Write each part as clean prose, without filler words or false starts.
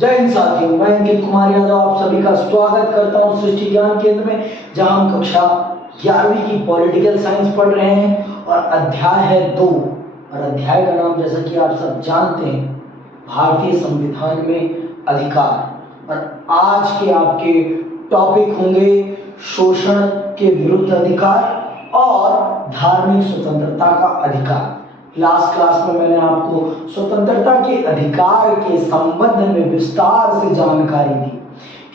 जय हिंद साथियों, मैं अंकित कुमार यादव आप सभी का स्वागत करता हूं सृष्टि ज्ञान केंद्र में, जहां हम कक्षा 11वीं की पॉलिटिकल साइंस पढ़ रहे हैं और अध्याय है 2। और अध्याय का नाम जैसा कि आप सब जानते हैं, भारतीय संविधान में अधिकार। और आज के आपके टॉपिक होंगे शोषण के विरुद्ध अधिकार और धार्मिक स्वतंत्रता का अधिकार। लास्ट क्लास में मैंने आपको स्वतंत्रता के अधिकार के संबंध में विस्तार से जानकारी दी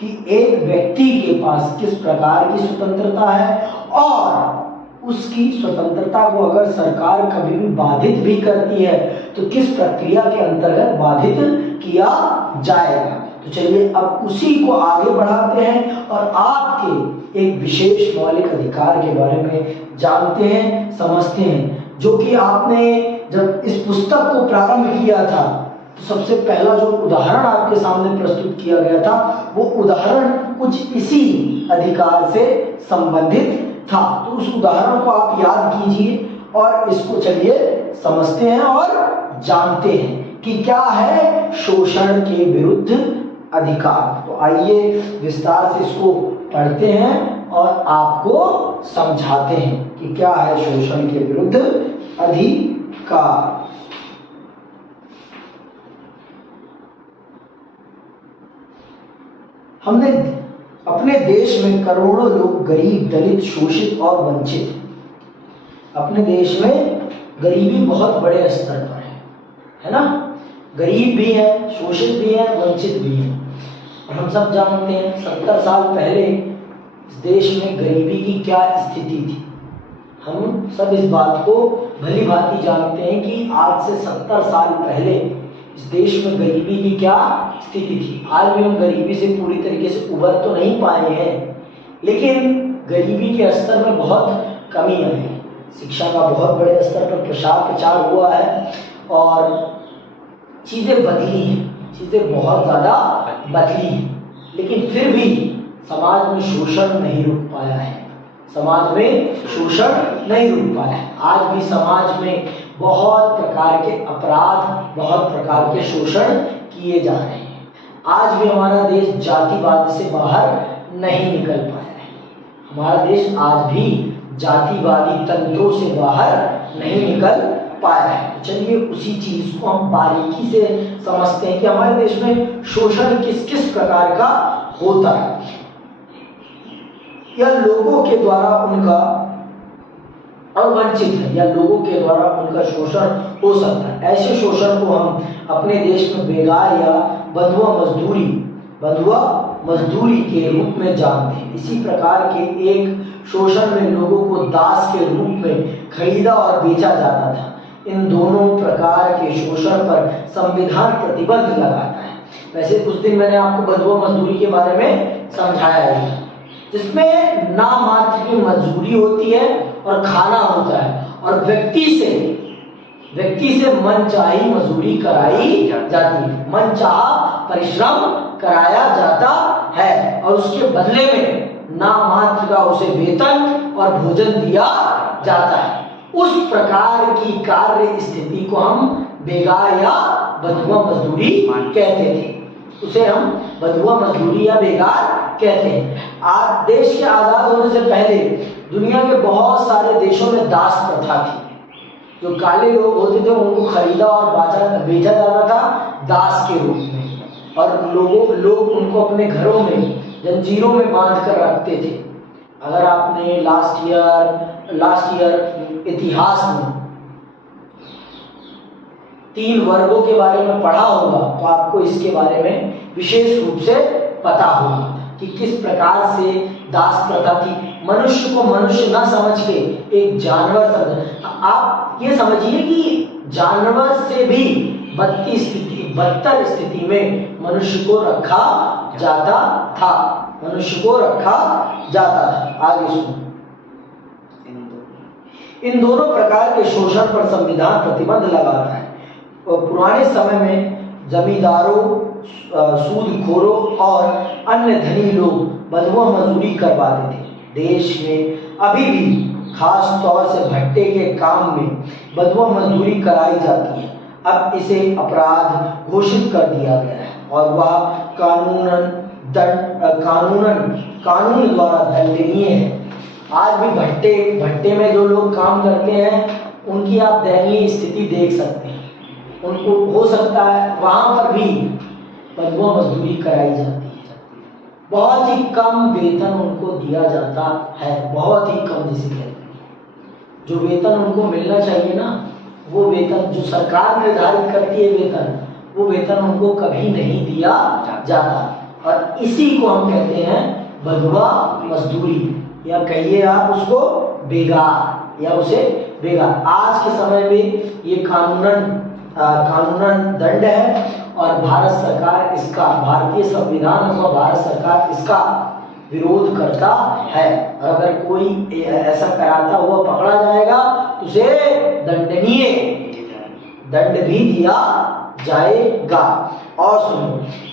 कि एक व्यक्ति के पास किस प्रकार की स्वतंत्रता है और उसकी स्वतंत्रता को अगर सरकार कभी भी बाधित भी करती है तो किस प्रक्रिया के अंतर्गत बाधित किया जाएगा। तो चलिए अब उसी को आगे बढ़ाते हैं और आपके एक विशेष मौलिक अधिकार के बारे में जानते हैं, समझते हैं, जो कि आपने जब इस पुस्तक को प्रारंभ किया था तो सबसे पहला जो उदाहरण आपके सामने प्रस्तुत किया गया था वो उदाहरण कुछ इसी अधिकार से संबंधित था। तो उस उदाहरण को आप याद कीजिए और इसको चलिए समझते हैं और जानते हैं कि क्या है शोषण के विरुद्ध अधिकार। तो आइए विस्तार से इसको पढ़ते हैं और आपको समझाते हैं कि क्या है शोषण के विरुद्ध अधिकार। हमने अपने देश में करोड़ों लोग गरीब, दलित, शोषित और वंचित। अपने देश में गरीबी बहुत बड़े स्तर पर है ना। गरीब भी है, शोषित भी है, वंचित भी है। और हम सब जानते हैं 70 साल पहले इस देश में गरीबी की क्या स्थिति थी। हम सब इस बात को भली भांति जानते हैं कि आज से 70 साल पहले इस देश में गरीबी की क्या स्थिति थी। आज भी हम गरीबी से पूरी तरीके से उबर तो नहीं पाए हैं, लेकिन गरीबी के स्तर में बहुत कमी आई है। शिक्षा का बहुत बड़े स्तर पर प्रसार प्रचार हुआ है और चीज़ें बदली हैं, चीज़ें बहुत ज़्यादा बदली हैं, लेकिन फिर भी समाज में शोषण नहीं रुक पाया है। समाज में शोषण नहीं रुक पाया है। आज भी समाज में बहुत प्रकार के अपराध, बहुत प्रकार के शोषण किए जा रहे हैं। आज भी हमारा देश जातिवाद से बाहर नहीं निकल पाया है। हमारा देश आज भी जातिवादी तंत्रों से बाहर नहीं निकल पाया है। चलिए उसी चीज को हम बारीकी से समझते हैं कि हमारे देश में शोषण किस किस प्रकार का होता है या लोगों के द्वारा उनका, और वंचित है या लोगों के द्वारा उनका शोषण हो सकता है। ऐसे शोषण को हम अपने देश में बेगार या बंधुआ मजदूरी के रूप में जानते हैं। इसी प्रकार के एक शोषण में लोगों को दास के रूप में खरीदा और बेचा जाता था। इन दोनों प्रकार के शोषण पर संविधान प्रतिबंध लगाता है। वैसे कुछ दिन मैंने आपको बंधुआ मजदूरी के बारे में समझाया है, जिसमें नाम मात्र की मजदूरी होती है और खाना होता है और व्यक्ति से मनचाही मजदूरी कराई जाती है, मनचाहा परिश्रम कराया जाता है और उसके बदले में नाम मात्र का उसे वेतन और भोजन दिया जाता है। उस प्रकार की कार्य स्थिति को हम बेगार या बंधुआ मजदूरी कहते थे। उसे हम बंधुआ मजदूरी या बेगार कहते हैं। आज देश के आजाद होने से पहले दुनिया के बहुत सारे देशों में दास प्रथा थी। जो काले लोग होते थे उनको खरीदा और बेचा जाता था दास के रूप में, और लोग उनको अपने घरों में जंजीरों में बांध कर रखते थे। अगर आपने लास्ट ईयर इतिहास में 3 वर्गों के बारे में पढ़ा होगा तो आपको इसके बारे में विशेष रूप से पता होगा कि किस प्रकार से दास प्रथा थी। मनुष्य को मनुष्य न समझ के एक जानवर समझ। आप ये समझिए कि जानवर से भी बदतर स्थिति में मनुष्य को रखा जाता था। आगे सुनो। इन दोनों प्रकार के शोषण पर संविधान प्रतिबंध लगाता है। पुराने समय में जमींदारों, सूदखोरों और अन्य धनी लोग बंधुआ मजदूरी करवाते थे। देश में अभी भी खास तौर से भट्टे के काम में बंधुआ मजदूरी कराई जाती है। अब इसे अपराध घोषित कर दिया गया है। और वह कानून द्वारा दंडनीय है। आज भी भट्टे में जो लोग काम करते हैं उनकी आप दयनीय स्थिति देख सकते हैं। उनको हो सकता है वहां पर भी बदबू मजदूरी कराई जाती है, बहुत ही कम वेतन उनको दिया जाता है, बहुत ही कम, जिसे कहते हैं जो वेतन उनको मिलना चाहिए ना, वो वेतन जो सरकार निर्धारित करती है वेतन, वो वेतन उनको कभी नहीं दिया जाता। और इसी को हम कहते हैं बदवा मजदूरी, या कहिए आप उसको बेगार, या उसे बेगार। आज के समय में ये कानूनन दंड है और भारत सरकार इसका, भारतीय संविधान अथवा भारत सरकार इसका विरोध करता है। और अगर कोई ऐसा कराता हुआ पकड़ा जाएगा तो उसे दंडनीय दंड भी दिया जाएगा। और सुनो,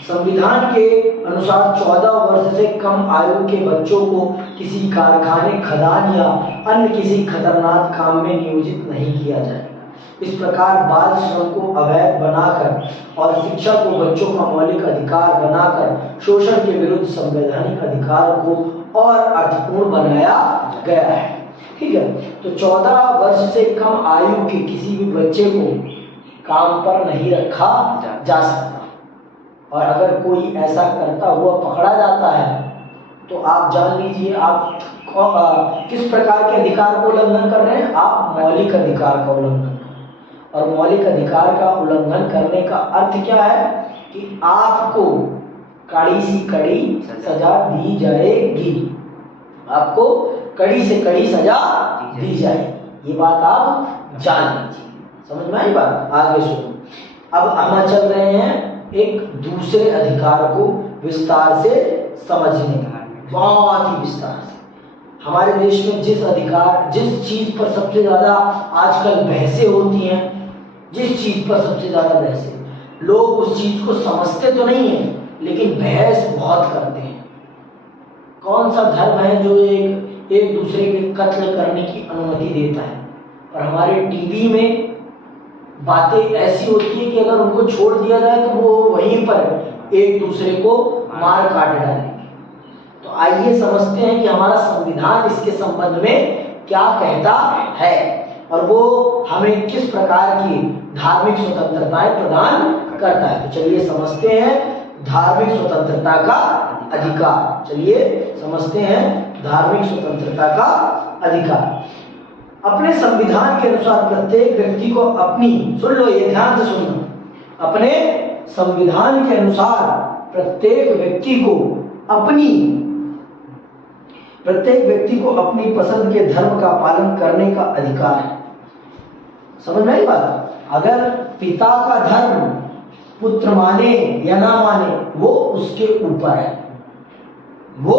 संविधान के अनुसार 14 वर्ष से कम आयु के बच्चों को किसी कारखाने, खदान या अन्य किसी खतरनाक काम में नियोजित नहीं किया जाएगा। इस प्रकार बाल श्रम को अवैध बनाकर और शिक्षा को बच्चों का मौलिक अधिकार बनाकर शोषण के विरुद्ध संवैधानिक अधिकार को और अर्थपूर्ण बनाया गया है। ठीक है, तो 14 वर्ष से कम आयु के किसी भी बच्चे को काम पर नहीं रखा जा सकता। और अगर कोई ऐसा करता हुआ पकड़ा जाता है तो आप जान लीजिए आप किस प्रकार के अधिकार को उल्लंघन कर रहे हैं। आप मौलिक अधिकार का उल्लंघन, और मौलिक अधिकार का उल्लंघन करने का अर्थ क्या है कि आपको कड़ी से कड़ी सजा दी जाएगी, आपको कड़ी से कड़ी सजा दी जाएगी। ये बात आप जान लीजिए, समझ में आई बात। आगे सुनो, अब हम चल रहे हैं एक दूसरे अधिकार को विस्तार से समझने का, बहुत ही विस्तार से। हमारे देश में जिस चीज पर सबसे ज्यादा आजकल बहसें होती हैं, जिस चीज पर सबसे ज्यादा बहसें, लोग उस चीज को समझते तो नहीं है लेकिन बहस बहुत करते हैं। कौन सा धर्म है जो एक दूसरे के कत्ल करने की अनुमति देता है? और हमारे टीवी में बातें ऐसी होती है कि अगर उनको छोड़ दिया जाए तो वो वहीं पर एक दूसरे को मार काट डालेंगे। तो आइए समझते हैं कि हमारा संविधान इसके संबंध में क्या कहता है और वो हमें किस प्रकार की धार्मिक स्वतंत्रताएं प्रदान करता है। तो चलिए समझते हैं धार्मिक स्वतंत्रता का अधिकार। चलिए समझते हैं धार्मिक स्वतंत्रता का अधिकार। अपने संविधान के अनुसार प्रत्येक व्यक्ति को अपनी, सुन लो ये ध्यान से सुनना, अपने संविधान के अनुसार प्रत्येक व्यक्ति को अपनी पसंद के धर्म का पालन करने का अधिकार है। समझ में आई बात। अगर पिता का धर्म पुत्र माने या ना माने वो उसके ऊपर है, वो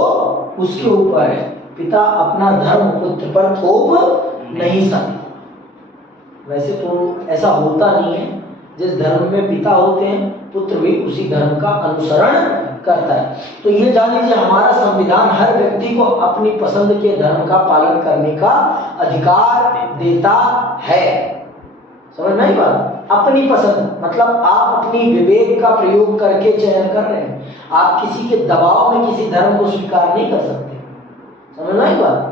उसके ऊपर है। पिता अपना धर्म पुत्र पर थोप नहीं सकता। वैसे तो ऐसा होता नहीं है, जिस धर्म में पिता होते हैं पुत्र भी उसी धर्म का अनुसरण करता है। तो ये जान लीजिए हमारा संविधान हर व्यक्ति को अपनी पसंद के धर्म का पालन करने का अधिकार देता है। समझ में आई बात। अपनी पसंद मतलब आप अपनी विवेक का प्रयोग करके चयन कर रहे हैं। आप किसी के दबाव में किसी धर्म को स्वीकार नहीं कर सकते। समझ में आई बात।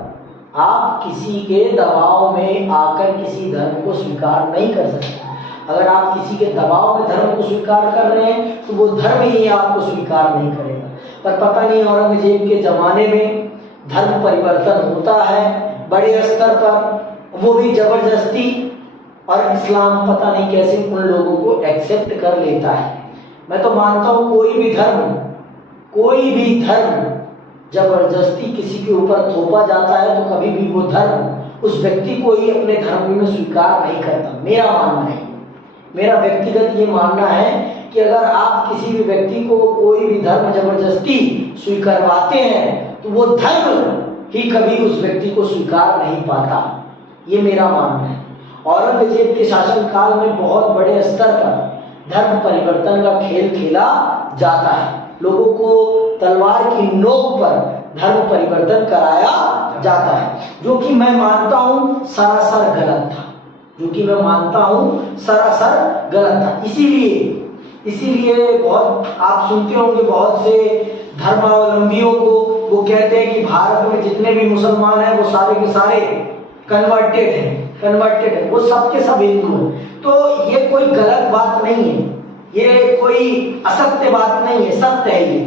आप किसी के दबाव में आकर किसी धर्म को स्वीकार नहीं कर सकते। अगर आप किसी के दबाव में धर्म को स्वीकार कर रहे हैं तो वो धर्म ही आपको स्वीकार नहीं करेगा। पर पता नहीं औरंगजेब के जमाने में धर्म परिवर्तन होता है बड़े स्तर पर, वो भी जबरदस्ती, और इस्लाम पता नहीं कैसे उन लोगों को एक्सेप्ट कर लेता है। मैं तो मानता हूँ कोई भी धर्म जबरदस्ती किसी के ऊपर थोपा जाता है तो कभी भी वो धर्म उस व्यक्ति को ही अपने धर्म में स्वीकार नहीं करता। मेरा मानना है, मेरा व्यक्तिगत ये मानना है कि अगर आप किसी भी व्यक्ति को कोई भी धर्म जबरदस्ती स्वीकारवाते हैं तो वो धर्म ही कभी उस व्यक्ति को स्वीकार नहीं पाता। ये मेरा मानना है। औरंगजेब के शासन काल में बहुत बड़े स्तर पर धर्म परिवर्तन का खेल खेला जाता है। लोगों को तलवार की नोक पर धर्म परिवर्तन कराया जाता है, जो कि मैं मानता हूं सरासर गलत था। इसीलिए इसीलिए बहुत आप सुनते होंगे बहुत से धर्मावलंबियों को वो कहते हैं कि भारत में जितने भी मुसलमान हैं वो सारे के सारे कन्वर्टेड है, वो सब के सब हिंदू हैं। तो ये कोई गलत बात नहीं है, ये कोई असत्य बात नहीं है, सत्य है ये।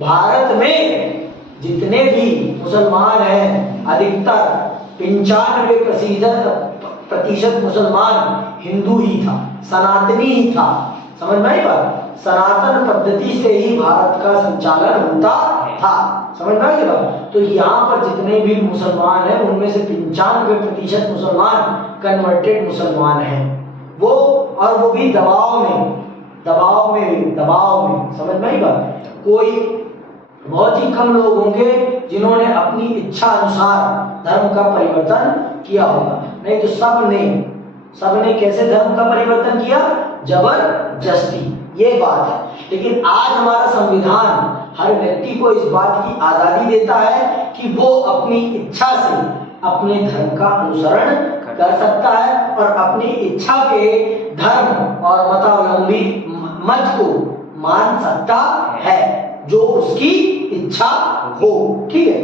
भारत में जितने भी मुसलमान हैं अधिकतर 95% मुसलमान हिंदू ही था, सनातनी ही था। समझ में आई बात? सनातन पद्धति से ही भारत का संचालन होता था। समझ में आई बात? तो यहाँ पर जितने भी मुसलमान हैं उनमें से 95% मुसलमान कन्वर्टेड मुसलमान हैं वो, और वो भी दबाव में। समझ में आई बात? कोई बहुत ही कम लोग होंगे जिन्होंने अपनी इच्छा अनुसार धर्म का परिवर्तन किया होगा, नहीं तो सबने कैसे धर्म का परिवर्तन किया? जबरदस्ती, ये बात है। लेकिन आज हमारा संविधान हर व्यक्ति को इस बात की आजादी देता है कि वो अपनी इच्छा से अपने धर्म का अनुसरण कर सकता है और अपनी इच्छा के धर्म और मतावलंबी मत को मान सकता है जो उसकी इच्छा हो। ठीक है।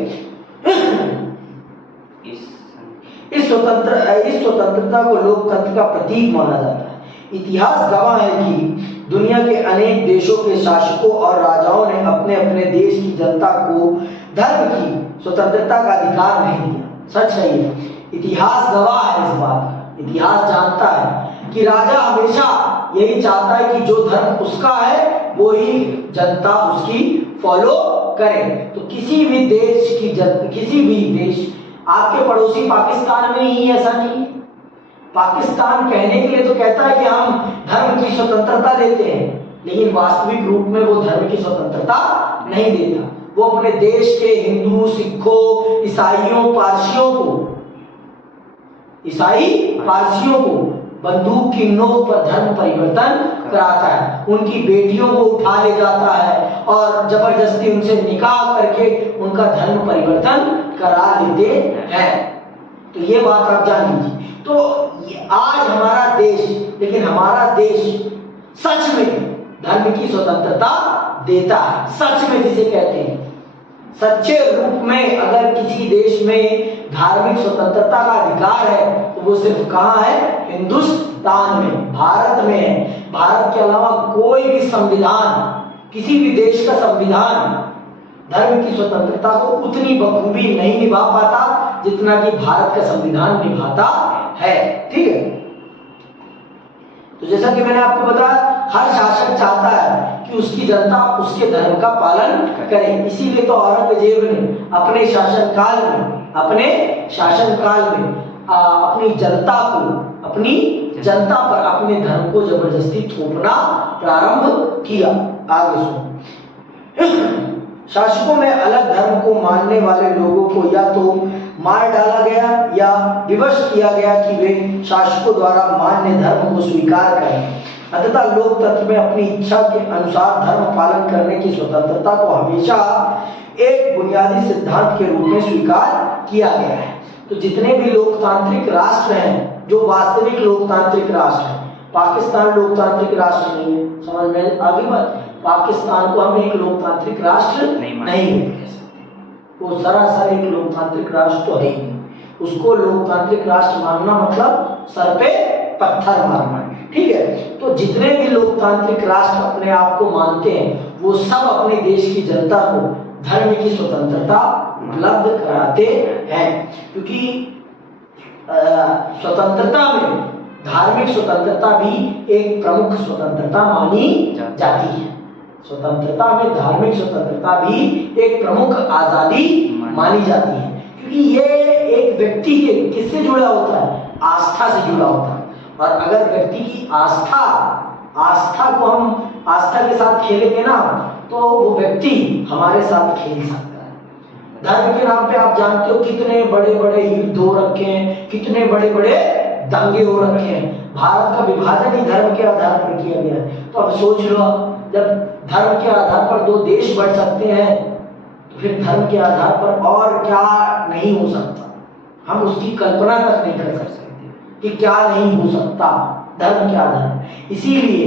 इस स्वतंत्रता को लोकतंत्र का प्रतीक माना जाता है। इतिहास गवाह है कि दुनिया के अनेक देशों के शासकों और राजाओं ने अपने अपने देश की जनता को धर्म की स्वतंत्रता का अधिकार नहीं दिया। सच है ये, इतिहास गवाह है इस बात का। इतिहास जानता है कि राजा हमेशा यही चाहता है कि जो धर्म उसका है वो ही जनता उसकी फॉलो करे। तो किसी भी देश, आपके पड़ोसी पाकिस्तान में ही ऐसा नहीं है। पाकिस्तान कहने के लिए तो कहता है कि हम धर्म की स्वतंत्रता देते हैं, लेकिन वास्तविक रूप में वो धर्म की स्वतंत्रता नहीं देता। वो अपने देश के हिंदू, सिखों, पारसियों को बंदूक की नोक पर धर्म परिवर्तन कराता है, उनकी बेटियों को उठा ले जाता है और जबरदस्ती उनसे निकाह करके उनका धर्म परिवर्तन करा लेते हैं। तो ये बात आप जान लीजिए। तो आज हमारा देश, लेकिन हमारा देश सच में धर्म की स्वतंत्रता देता है। सच में जिसे कहते हैं सच्चे रूप में, अगर किसी देश में धार्मिक स्वतंत्रता का अधिकार है तो वो सिर्फ कहाँ है? हिंदुस्तान में, भारत में है। भारत के अलावा कोई भी संविधान, किसी भी देश का संविधान धर्म की स्वतंत्रता को उतनी बखूबी नहीं निभा पाता जितना कि भारत का संविधान निभाता है। ठीक है। तो जैसा कि मैंने आपको बताया, हर शासक चाहता है कि उसकी जनता उसके धर्म का पालन करे। इसीलिए तो औरंगजेब ने अपने शासनकाल में अपनी जनता पर अपने धर्म को जबरदस्ती थोपना प्रारंभ किया। आगे सुनो। शासकों में अलग धर्म को मानने वाले लोगों को या तो मार डाला गया या विवश किया गया कि वे शासकों द्वारा मान्य धर्म को स्वीकार करें। अतः लोकतंत्र में अपनी इच्छा के अनुसार धर्म पालन करने की स्वतंत्रता को हमेशा एक बुनियादी सिद्धांत के रूप में स्वीकार किया गया है। तो जितने भी लोकतांत्रिक राष्ट्र हैं, जो वास्तविक लोकतांत्रिक राष्ट्र हैं, पाकिस्तान लोकतांत्रिक राष्ट्र नहीं है। समझ में आगे बात? पाकिस्तान को हम एक लोकतांत्रिक राष्ट्र नहीं कह सकते। वो सरासर एक लोकतांत्रिक राष्ट्र तो है ही नहीं। उसको लोकतांत्रिक राष्ट्र मानना मतलब सर पे पत्थर मारना है। ठीक है। तो जितने भी लोकतांत्रिक राष्ट्र अपने आप को मानते हैं वो सब अपने देश की जनता को धर्म की स्वतंत्रता उपलब्ध कराते हैं, क्योंकि स्वतंत्रता में धार्मिक स्वतंत्रता भी एक प्रमुख स्वतंत्रता मानी जाती है। स्वतंत्रता में धार्मिक स्वतंत्रता भी एक प्रमुख आजादी मानी जाती है, क्योंकि ये एक व्यक्ति के किससे जुड़ा होता है? आस्था से जुड़ा होता है। और अगर व्यक्ति की आस्था को हम आस्था के साथ खेलेंगे ना, तो वो व्यक्ति हमारे साथ खेल सकता है। धर्म के नाम पे आप जानते हो कितने बड़े बड़े युद्ध हो रखे हैं, कितने बड़े बड़े दंगे हो रखे हैं। भारत का विभाजन ही धर्म के आधार पर किया गया है। तो अब सोच लो, जब धर्म के आधार पर दो देश बढ़ सकते हैं तो फिर धर्म के आधार पर और क्या नहीं हो सकता? हम उसकी कल्पना तक नहीं कर सकते कि क्या नहीं हो सकता धर्म के आधार। इसीलिए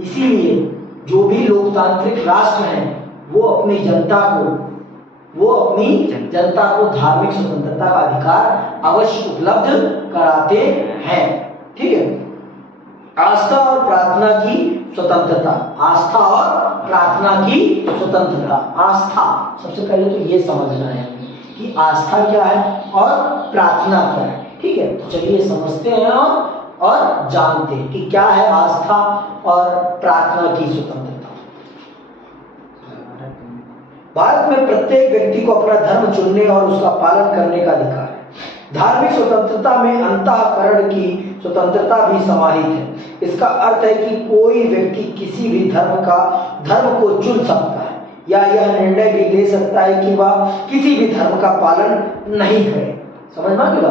इसीलिए जो भी लोकतांत्रिक राष्ट्र हैं वो अपनी जनता को धार्मिक स्वतंत्रता का अधिकार अवश्य उपलब्ध कराते हैं। ठीक है। आस्था और प्रार्थना की स्वतंत्रता। आस्था और प्रार्थना की स्वतंत्रता। आस्था, सबसे पहले तो ये समझना है कि आस्था क्या है और प्रार्थना क्या है। ठीक है, तो चलिए समझते हैं और जानते हैं कि क्या है आस्था और प्रार्थना की स्वतंत्रता। भारत में प्रत्येक व्यक्ति को अपना धर्म चुनने और उसका पालन करने का अधिकार है। धार्मिक स्वतंत्रता में अंतःकरण की स्वतंत्रता भी समाहित है। इसका अर्थ है कि कोई व्यक्ति किसी भी धर्म को चुन सकता है या यह निर्णय भी ले सकता है कि वह किसी भी धर्म का पालन नहीं करे। समझ में आ गया?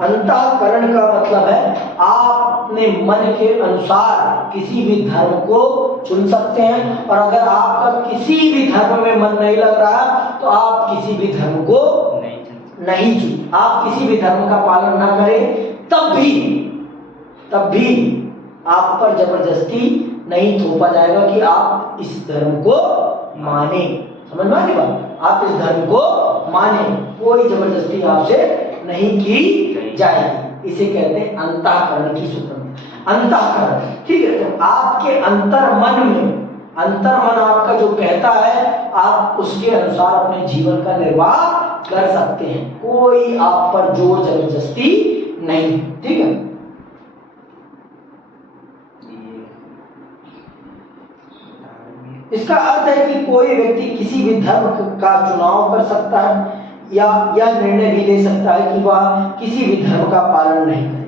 अंतःकरण का मतलब है आप अपने मन के अनुसार किसी भी धर्म को चुन सकते हैं, और अगर आपका किसी भी धर्म में मन नहीं लग रहा तो आप किसी भी धर्म को नहीं चुन, आप किसी भी धर्म का पालन ना करें, तब भी आप पर जबरदस्ती नहीं थोपा जाएगा कि आप इस धर्म को माने। समझ में आ गई बात? आप इस धर्म को माने, कोई जबरदस्ती आपसे नहीं की जाएगी। इसे कहते हैं अंतःकरण की स्वतंत्रता। अंतःकरण, ठीक है। तो आपके अंतर्मन आपका जो कहता है आप उसके अनुसार अपने जीवन का निर्वाह कर सकते हैं, कोई आप पर जोर जबरदस्ती नहीं। ठीक है। इसका अर्थ है कि कोई व्यक्ति किसी भी धर्म का चुनाव कर सकता है या यह निर्णय भी ले सकता है कि वह किसी भी धर्म का पालन नहीं करेगा।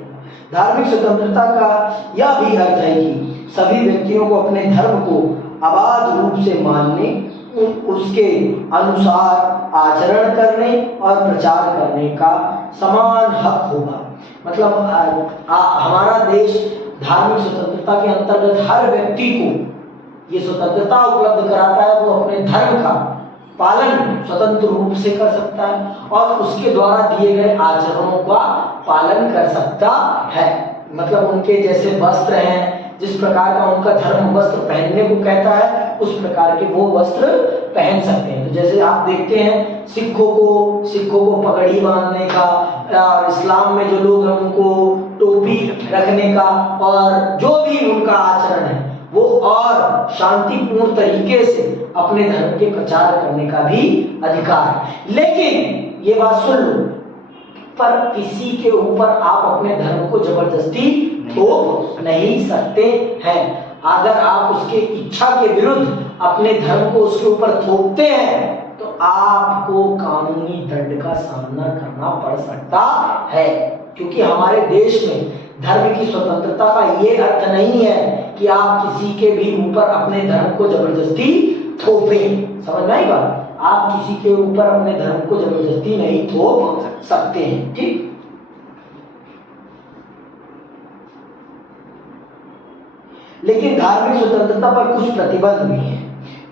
धार्मिक स्वतंत्रता का यह भी अर्थ है कि सभी व्यक्तियों को अपने धर्म को अबाध रूप से मानने, उसके अनुसार आचरण करने और प्रचार करने का समान हक होगा। मतलब हमारा देश धार्मिक स्वतंत्रता के अंतर्गत हर व्यक्ति को ये स्वतंत्रता उपलब्ध कराता है, वो अपने धर्म का पालन स्वतंत्र रूप से कर सकता है और उसके द्वारा दिए गए आचरणों का पालन कर सकता है। मतलब उनके जैसे वस्त्र हैं, जिस प्रकार का उनका धर्म वस्त्र पहनने को कहता है उस प्रकार के वो वस्त्र पहन सकते हैं। तो जैसे आप देखते हैं सिखों को पगड़ी बांधने का, और इस्लाम में जो लोग हैं उनको टोपी रखने का, और जो भी उनका आचरण है वो और शांतिपूर्ण तरीके से अपने धर्म के प्रचार करने का भी अधिकार है। लेकिन ये बात सुन लो, पर किसी के ऊपर आप अपने धर्म को जबरदस्ती थोप नहीं सकते हैं। अगर आप उसके इच्छा के विरुद्ध अपने धर्म को उसके ऊपर थोपते हैं तो आपको कानूनी दंड का सामना करना पड़ सकता है, क्योंकि हमारे देश में धर्म की स्वतंत्रता का ये अर्थ नहीं है कि आप किसी के भी ऊपर अपने धर्म को जबरदस्ती थोपें। समझ में आई बात? आप किसी के ऊपर अपने धर्म को जबरदस्ती नहीं थोप सकते हैं। ठीक। लेकिन धार्मिक स्वतंत्रता पर कुछ प्रतिबंध भी हैं।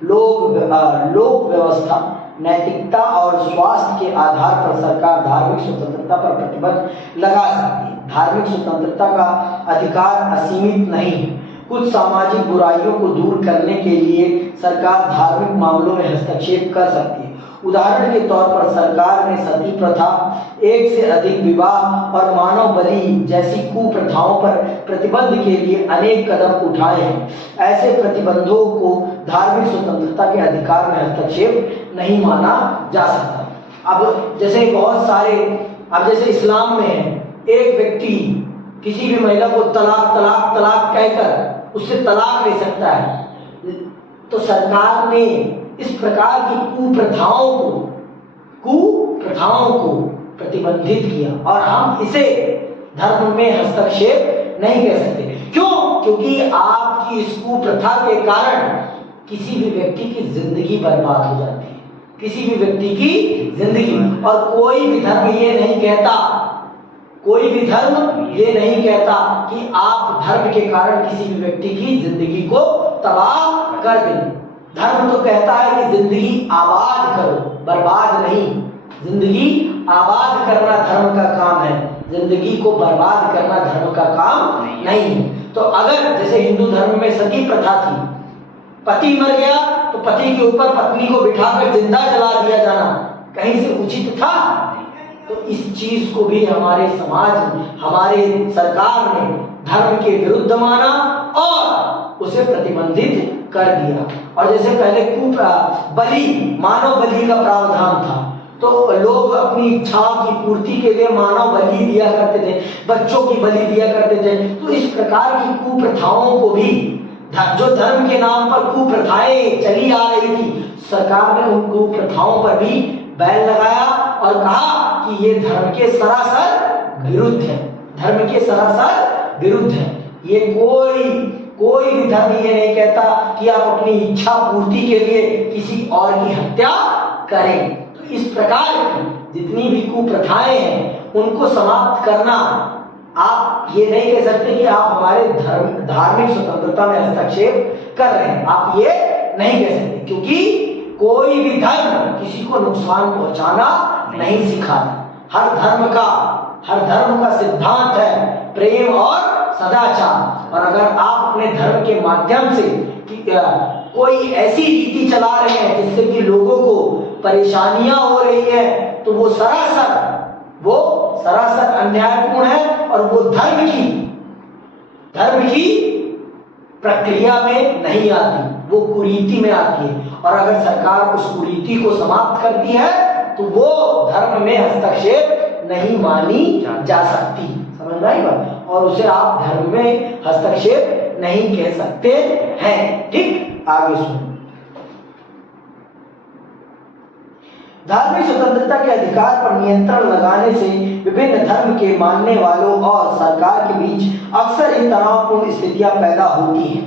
लोक व्यवस्था, नैतिकता और स्वास्थ्य के आधार पर सरकार धार्मिक स्वतंत्रता पर प्रतिबंध लगा सकती है। धार्मिक स्वतंत्रता का अधिकार असीमित नहीं है। कुछ सामाजिक बुराइयों को दूर करने के लिए सरकार धार्मिक मामलों में हस्तक्षेप कर सकती है। उदाहरण के तौर पर सरकार ने सती प्रथा, एक से अधिक विवाह और मानव बलि जैसी कुप्रथाओं पर प्रतिबंध के लिए अनेक कदम उठाए हैं। ऐसे प्रतिबंधों को धार्मिक स्वतंत्रता के अधिकार में हस्तक्षेप नहीं माना जा सकता। अब जैसे इस्लाम में है, एक व्यक्ति किसी भी महिला को तलाक कहकर उससे तलाक ले सकता है, तो सरकार ने इस प्रकार की कुप्रथाओं को प्रतिबंधित किया और हम इसे धर्म में हस्तक्षेप नहीं कह सकते। क्यों? क्योंकि आपकी इस कुप्रथा के कारण किसी भी व्यक्ति की जिंदगी बर्बाद हो जाती है, किसी भी व्यक्ति की जिंदगी। और कोई भी धर्म ये नहीं कहता कि आप धर्म के कारण किसी भी व्यक्ति की जिंदगी को तबाह कर दें। धर्म तो कहता है कि जिंदगी आबाद करो, बर्बाद नहीं। जिंदगी आबाद करना धर्म का काम है। जिंदगी को बर्बाद करना धर्म का काम नहीं है। तो अगर जैसे हिंदू धर्म में सती प्रथा थी, पति मर गया तो पति के ऊपर पत्नी को बिठाकर जिंदा जला दिया जाना कहीं से उचित था? तो इस चीज को भी हमारे समाज हमारे सरकार ने धर्म के विरुद्ध माना और उसे प्रतिबंधित कर दिया। और जैसे पहले बलि मानव बलि का प्रावधान था, तो लोग अपनी इच्छाओं की पूर्ति के लिए मानव बलि दिया करते थे, बच्चों की बलि दिया करते थे। तो इस प्रकार की कुप्रथाओं को भी, जो धर्म के नाम पर कुप्रथाएं चली आ रही थी, सरकार ने उन कुप्रथाओं पर भी बैन लगाया और कहा कि ये धर्म के सरासर विरुद्ध है, धर्म के सरासर विरुद्ध है। ये कोई भी धर्म ये नहीं कहता कि आप अपनी इच्छा पूर्ति के लिए किसी और की हत्या करें। तो इस प्रकार की जितनी भी कुप्रथाएं हैं उनको समाप्त करना, आप ये नहीं कह सकते कि आप हमारे धार्मिक स्वतंत्रता में हस्तक्षेप कर रहे हैं, आप ये नहीं कह सकते, क्योंकि कोई भी धर्म किसी को नुकसान पहुंचाना नहीं सिखाता। हर धर्म का सिद्धांत है प्रेम और सदाचार। और अगर आप अपने धर्म के माध्यम से कोई ऐसी रीति चला रहे हैं जिससे कि लोगों को परेशानियां हो रही है, तो वो सरासर अन्यायपूर्ण है और वो धर्म की प्रक्रिया में नहीं आती, वो कुरीति में आती है। और अगर सरकार उस कुरीति को समाप्त करती है तो वो धर्म में हस्तक्षेप नहीं मानी जा सकती। समझ में आई बात? और उसे आप धर्म में हस्तक्षेप नहीं कह सकते हैं। ठीक, आगे सुनो। धार्मिक स्वतंत्रता के अधिकार पर नियंत्रण लगाने से विभिन्न धर्म के मानने वालों और सरकार के बीच अक्सर ही तनावपूर्ण स्थितियां पैदा होती हैं।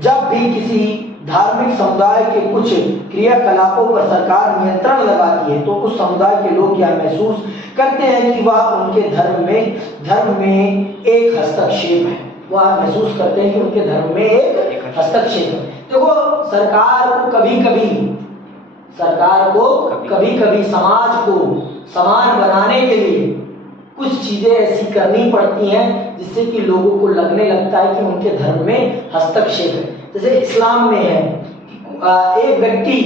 जब भी किसी धार्मिक समुदाय के कुछ क्रियाकलापों पर सरकार नियंत्रण लगाती है तो उस समुदाय के लोग यह महसूस करते हैं कि वह उनके धर्म में एक हस्तक्षेप है। वह महसूस करते हैं कि उनके धर्म में एक हस्तक्षेप है। देखो, सरकार को कभी समाज को समान बनाने के लिए कुछ चीजें ऐसी करनी पड़ती हैं जिससे कि लोगों को लगने लगता है कि उनके धर्म में हस्तक्षेप है। जैसे इस्लाम में है कि एक व्यक्ति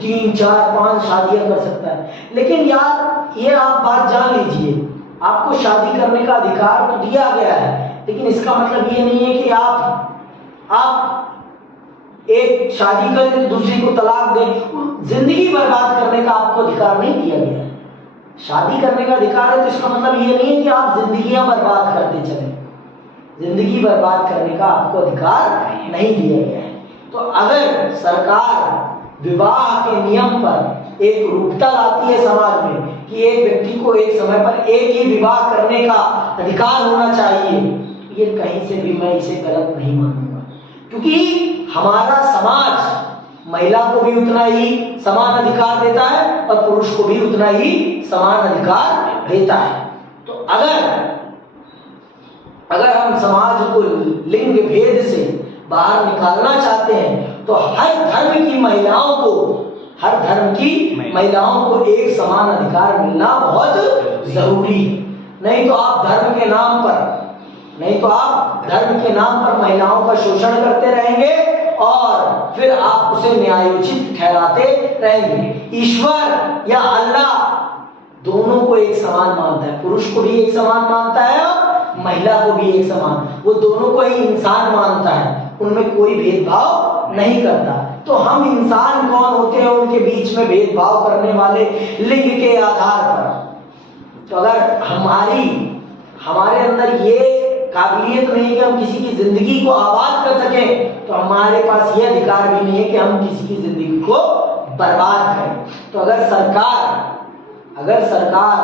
3, 4, 5 शादियां कर सकता है। लेकिन यार, ये आप बात जान लीजिए, आपको शादी करने का अधिकार तो दिया गया है, लेकिन इसका मतलब ये नहीं है कि आप एक शादी करें तो दूसरी को तलाक दें। जिंदगी बर्बाद करने का आपको अधिकार नहीं दिया गया है। शादी करने का अधिकार है तो इसका मतलब ये नहीं है कि आप जिंदगियां बर्बाद करते चले। जिंदगी बर्बाद करने का आपको अधिकार नहीं दिया गया है। तो अगर सरकार विवाह के नियम पर एक रूपता लाती है समाज में कि एक व्यक्ति को एक समय पर एक ही विवाह करने का अधिकार होना चाहिए, ये कहीं से भी मैं इसे गलत नहीं मानूंगा, क्योंकि हमारा समाज महिला को भी उतना ही समान अधिकार देता है और पुरुष को भी उतना ही समान अधिकार देता है। तो अगर हम समाज को लिंग भेद से बाहर निकालना चाहते हैं तो हर धर्म की महिलाओं को एक समान अधिकार मिलना बहुत जरूरी है। नहीं तो आप धर्म के नाम पर महिलाओं का शोषण करते रहेंगे और फिर आप उसे न्यायोचित ठहराते रहेंगे। ईश्वर या अल्लाह दोनों को एक समान मानता है, पुरुष को भी एक समान मानता है और महिला को भी एक समान, वो दोनों को ही इंसान मानता है, उनमें कोई भेदभाव नहीं करता। तो हम इंसान कौन होते हैं उनके बीच में भेदभाव करने वाले लिंग के आधार पर? तो अगर हमारे अंदर ये काबिलियत नहीं है कि हम किसी की जिंदगी को आबाद कर सकें, तो हमारे पास ये अधिकार भी नहीं है कि हम किसी की जिंदगी को बर्बाद करें। तो अगर सरकार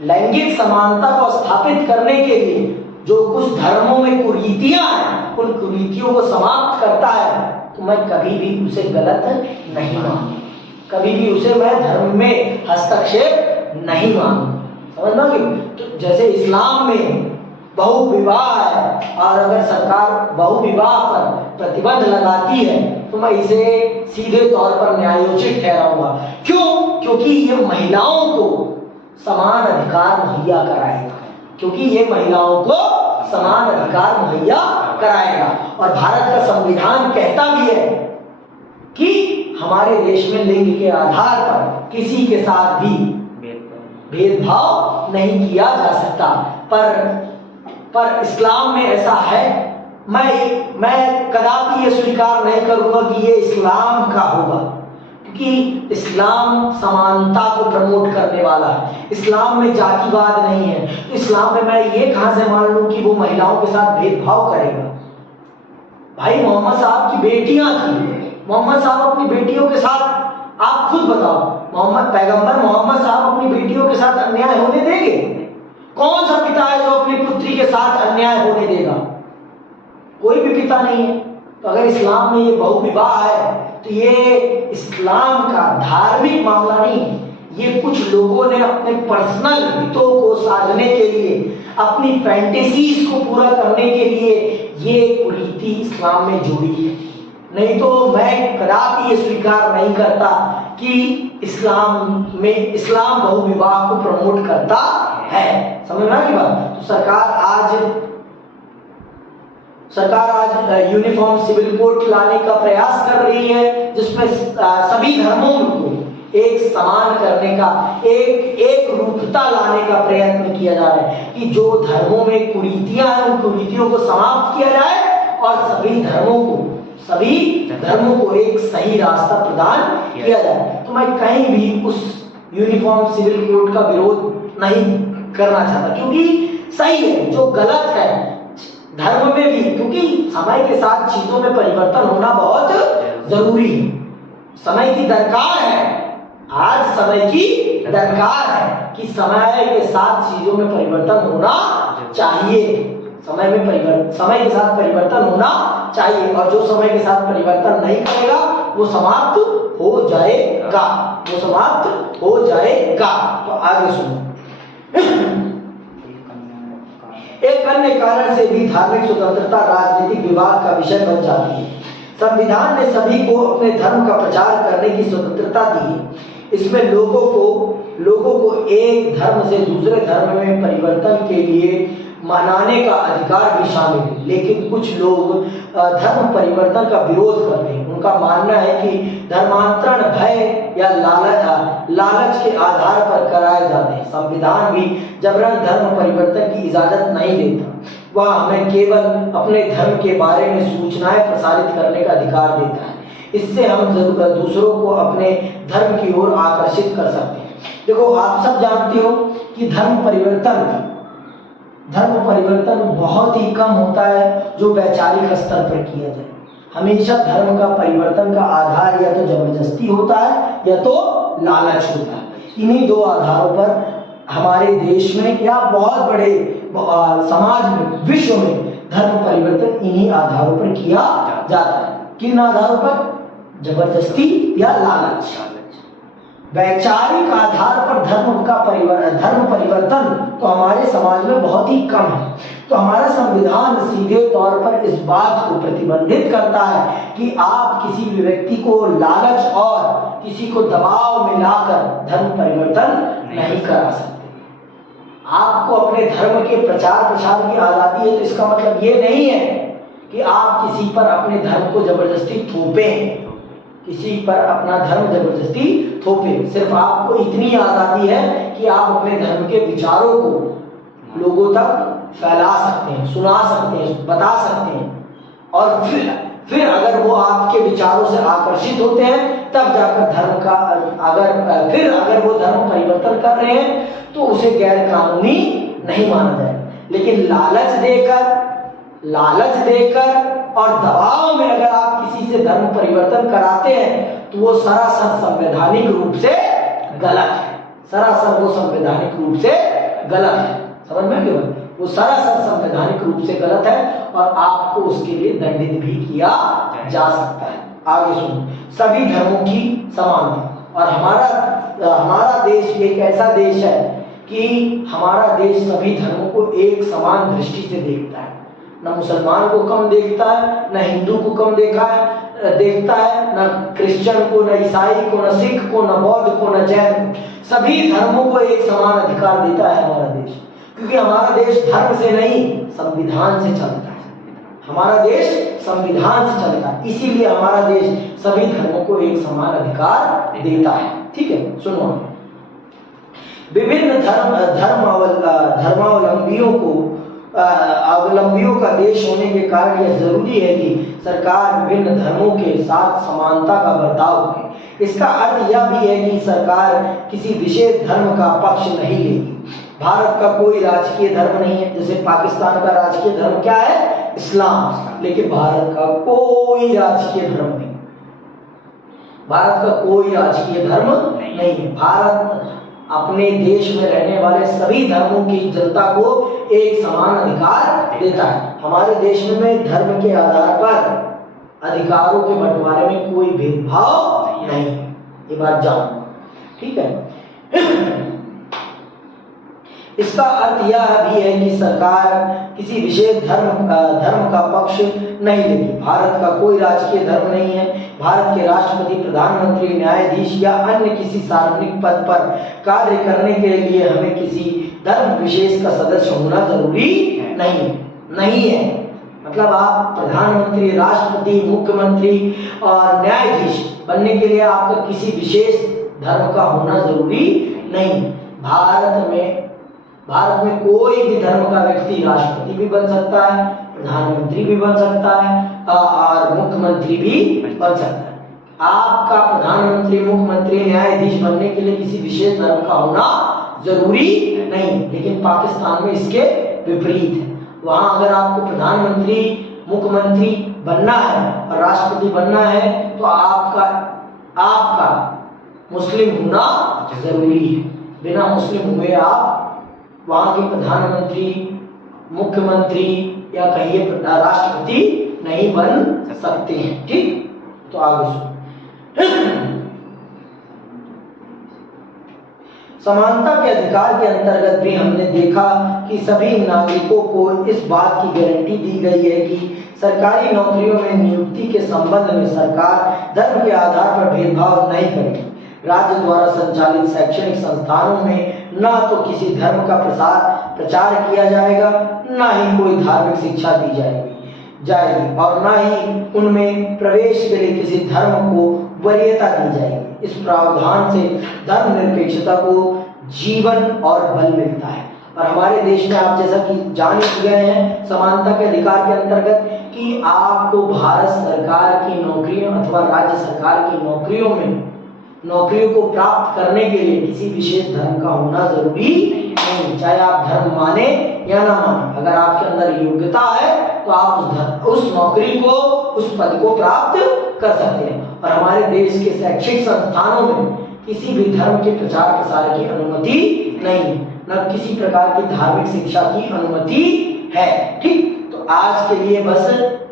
लैंगिक समानता को स्थापित करने के लिए जो कुछ धर्मों में कुरीतियां हैं, उन कुरीतियों को समाप्त करता है, तो मैं कभी भी उसे गलत नहीं मानूंगा, कभी भी उसे मैं धर्म में हस्तक्षेप नहीं मानूंगा। समझ लो कि तो जैसे इस्लाम में बहुविवाह है और अगर सरकार बहुविवाह पर प्रतिबंध लगाती है तो मैं इसे सीधे तौर पर न्यायोचित ठहराऊंगा। क्यों? क्योंकि ये महिलाओं को समान अधिकार मुहैया कराएगा, क्योंकि ये महिलाओं को समान अधिकार मुहैया कराएगा। और भारत का संविधान कहता भी है कि हमारे देश में लिंग के आधार पर किसी के साथ भी भेदभाव नहीं किया जा सकता। पर इस्लाम में ऐसा है, मैं कदापि ये स्वीकार नहीं करूंगा कि ये इस्लाम का होगा, क्योंकि इस्लाम समानता को प्रमोट करने वाला है। इस्लाम में जातिवाद नहीं है। तो इस्लाम में मैं ये कहां से मान लूं कि वो महिलाओं के साथ भेदभाव करेगा? भाई मोहम्मद साहब की बेटियां थी, मोहम्मद साहब अपनी बेटियों के साथ, आप खुद बताओ, पैगंबर मोहम्मद साहब अपनी बेटियों के साथ अन्याय होने देंगे? कौन सा पिता है जो अपनी पुत्री के साथ अन्याय होने देगा? कोई भी पिता नहीं है। तो अगर इस्लाम में ये बहुविवाह है तो ये इस्लाम का धार्मिक मामला नहीं है। ये कुछ लोगों ने अपने पर्सनल हितों को साधने के लिए, अपनी फैंटेसीज को पूरा करने के लिए ये कुरीति इस्लाम में जोड़ी है। नहीं तो मैं कदापि ये स्वीकार नहीं करता कि इस्लाम बहुविवाह को प्रमोट करता है। समझ में आ गई बात? तो सरकार आज यूनिफॉर्म सिविल कोड लाने का प्रयास कर रही है, जिसमें सभी धर्मों को एक समान करने का, एक रूपता लाने का प्रयत्न किया जा रहा है कि जो धर्मों में कुरीतियां हैं उन कुरीतियों को समाप्त किया जाए और सभी धर्मों को एक सही रास्ता प्रदान किया जाए। तो मैं कहीं भी उस यूनिफॉर्म सिविल कोड का विरोध नहीं करना चाहता, क्योंकि सही है। जो गलत है धर्म में भी, क्योंकि समय के साथ चीजों में परिवर्तन होना बहुत जरूरी है, समय की दरकार है। आज समय की दरकार है कि समय के साथ चीजों में परिवर्तन होना चाहिए। समय के साथ परिवर्तन होना चाहिए, और जो समय के साथ परिवर्तन नहीं करेगा वो समाप्त हो जाएगा, तो आगे सुनो। एक अन्य कारण से भी धार्मिक स्वतंत्रता राजनीतिक विवाद का विषय बन जाती है। संविधान ने सभी को अपने धर्म का प्रचार करने की स्वतंत्रता दी है। इसमें लोगों को एक धर्म से दूसरे धर्म में परिवर्तन के लिए मनाने का अधिकार भी शामिल है। लेकिन कुछ लोग धर्म परिवर्तन का विरोध करते हैं। उनका मानना है कि धर्मांतरण भय या लालच के आधार पर कराए जाते हैं। संविधान भी जबरन धर्म परिवर्तन की इजाजत नहीं देता। वह हमें केवल अपने धर्म के बारे में सूचनाएं प्रसारित करने का अधिकार देता है। इससे हम दूसरों को अपने धर्म की ओर आकर्षित कर सकते हैं। देखो, आप सब जानते हो कि धर्म परिवर्तन बहुत ही कम होता है जो वैचारिक स्तर पर किया जाए। हमेशा धर्म का परिवर्तन का आधार या तो जबरदस्ती होता है या तो लालच होता है। इन्हीं दो आधारों पर हमारे देश में या बहुत बड़े समाज में, विश्व में धर्म परिवर्तन इन्हीं आधारों पर किया जाता है। किन आधारों पर? जबरदस्ती या लालच। वैचारिक आधार पर धर्म परिवर्तन तो हमारे समाज में बहुत ही कम है। तो हमारा संविधान सीधे तौर पर इस बात को प्रतिबंधित करता है कि आप किसी भी व्यक्ति को लालच और किसी को दबाव में लाकर धर्म परिवर्तन नहीं करा सकते। आपको अपने धर्म के प्रचार प्रसार की आजादी है, तो इसका मतलब ये नहीं है कि आप किसी पर अपने धर्म को जबरदस्ती थोपें, किसी पर अपना धर्म जबरदस्ती थोपें। सिर्फ आपको इतनी आजादी है कि आप अपने धर्म के विचारों को लोगों तक फैला सकते हैं, सुना सकते हैं, बता सकते हैं, और फिर अगर वो आपके विचारों से आकर्षित होते हैं तब जाकर धर्म का अगर वो धर्म परिवर्तन कर रहे हैं तो उसे गैर कानूनी नहीं माना जाए। लेकिन लालच देकर और दबाव में अगर आप किसी से धर्म परिवर्तन कराते हैं तो वो सरासर संवैधानिक रूप से गलत है। समझ में क्यों? वो सरासर संवैधानिक रूप से गलत है और आपको उसके लिए दंडित भी किया जा सकता है। आगे सुनो। सभी धर्मों की समानता। और हमारा देश एक ऐसा देश है कि हमारा देश सभी धर्मों को एक समान दृष्टि से देखता है। न मुसलमान को कम देखता है, न हिंदू को कम देखता है, न क्रिश्चियन को, न ईसाई को, न सिख को, न बौद्ध को, न जैन को। सभी धर्मों को एक समान अधिकार देता है हमारा देश, क्योंकि हमारा देश धर्म से नहीं संविधान से चलता है। हमारा देश संविधान से चलता है, इसीलिए हमारा देश सभी धर्मों को एक समान अधिकार देता है। ठीक है, सुनो। विभिन्न धर्मावलंबियों का देश होने के कारण यह जरूरी है कि सरकार विभिन्न धर्मों के साथ समानता का बर्ताव करे। इसका अर्थ यह भी है कि सरकार किसी विशेष धर्म का पक्ष नहीं लेगी। भारत का कोई राजकीय धर्म नहीं है, जैसे पाकिस्तान का राजकीय धर्म क्या है? इस्लाम। लेकिन भारत का कोई राजकीय धर्म नहीं, भारत का कोई राजकीय धर्म नहीं है। भारत अपने देश में रहने वाले सभी धर्मों की जनता को एक समान अधिकार देता है। हमारे देश में धर्म के आधार पर अधिकारों के बंटवारे में कोई भेदभाव नहीं है, ये बात जानो। ठीक है। इसका अर्थ यह भी है कि सरकार किसी विशेष धर्म का पक्ष नहीं लेगी। भारत का कोई राजकीय धर्म नहीं है। भारत के राष्ट्रपति, प्रधानमंत्री, न्यायाधीश या अन्य किसी सार्वजनिक पद पर कार्य करने के लिए हमें किसी धर्म विशेष का सदस्य होना जरूरी नहीं है। मतलब आप प्रधानमंत्री, राष्ट्रपति, मुख्यमंत्री और न्यायाधीश बनने के लिए आपका किसी विशेष धर्म का होना जरूरी नहीं। भारत में कोई भी धर्म का व्यक्ति राष्ट्रपति भी बन सकता है, प्रधानमंत्री भी बन सकता है और मुख्यमंत्री भी बन सकता है। आपका प्रधानमंत्री, मुख्यमंत्री, न्यायाधीश बनने के लिए किसी विशेष धर्म का होना जरूरी नहीं। लेकिन पाकिस्तान में इसके विपरीत है। वहां अगर आपको प्रधानमंत्री, मुख्यमंत्री बनना है और राष्ट्रपति बनना है तो आपका मुस्लिम होना जरूरी है। बिना मुस्लिम हुए आप वहां के प्रधानमंत्री, मुख्यमंत्री या कहिए राष्ट्रपति नहीं बन सकते हैं। ठीक, तो आगे सुनो। समानता के अधिकार के अंतर्गत भी हमने देखा कि सभी नागरिकों को इस बात की गारंटी दी गई है कि सरकारी नौकरियों में नियुक्ति के संबंध में सरकार धर्म के आधार पर भेदभाव नहीं करेगी। राज्य द्वारा संचालित शैक्षणिक संस्थानों में न तो किसी धर्म का प्रचार किया जाएगा, न ही कोई धार्मिक शिक्षा दी जाएगी और न ही उनमें प्रवेश के लिए किसी धर्म को वरीयता दी जाएगी। इस प्रावधान से धर्मनिरपेक्षता को जीवन और बल मिलता है। और हमारे देश में आप जैसा कि जान ही गए हैं समानता के अधिकार के अंतर्गत कि आपको भारत सरकार की नौकरियों अथवा राज्य सरकार की नौकरियों को प्राप्त करने के लिए किसी विशेष धर्म का होना जरूरी नहीं, चाहे आप धर्म माने या ना माने। अगर आपके अंदर योग्यता है तो आप उस नौकरी को, उस पद को प्राप्त कर सकते हैं। और हमारे देश के शैक्षिक संस्थानों में किसी भी धर्म के प्रचार प्रसार की अनुमति नहीं, न किसी प्रकार की धार्मिक शिक्षा की अनुमति है। ठीक, तो आज के लिए बस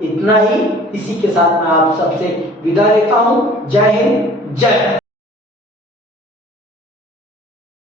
इतना ही। इसी के साथ मैं आप सबसे विदा लेता हूँ। जय हिंद, जय।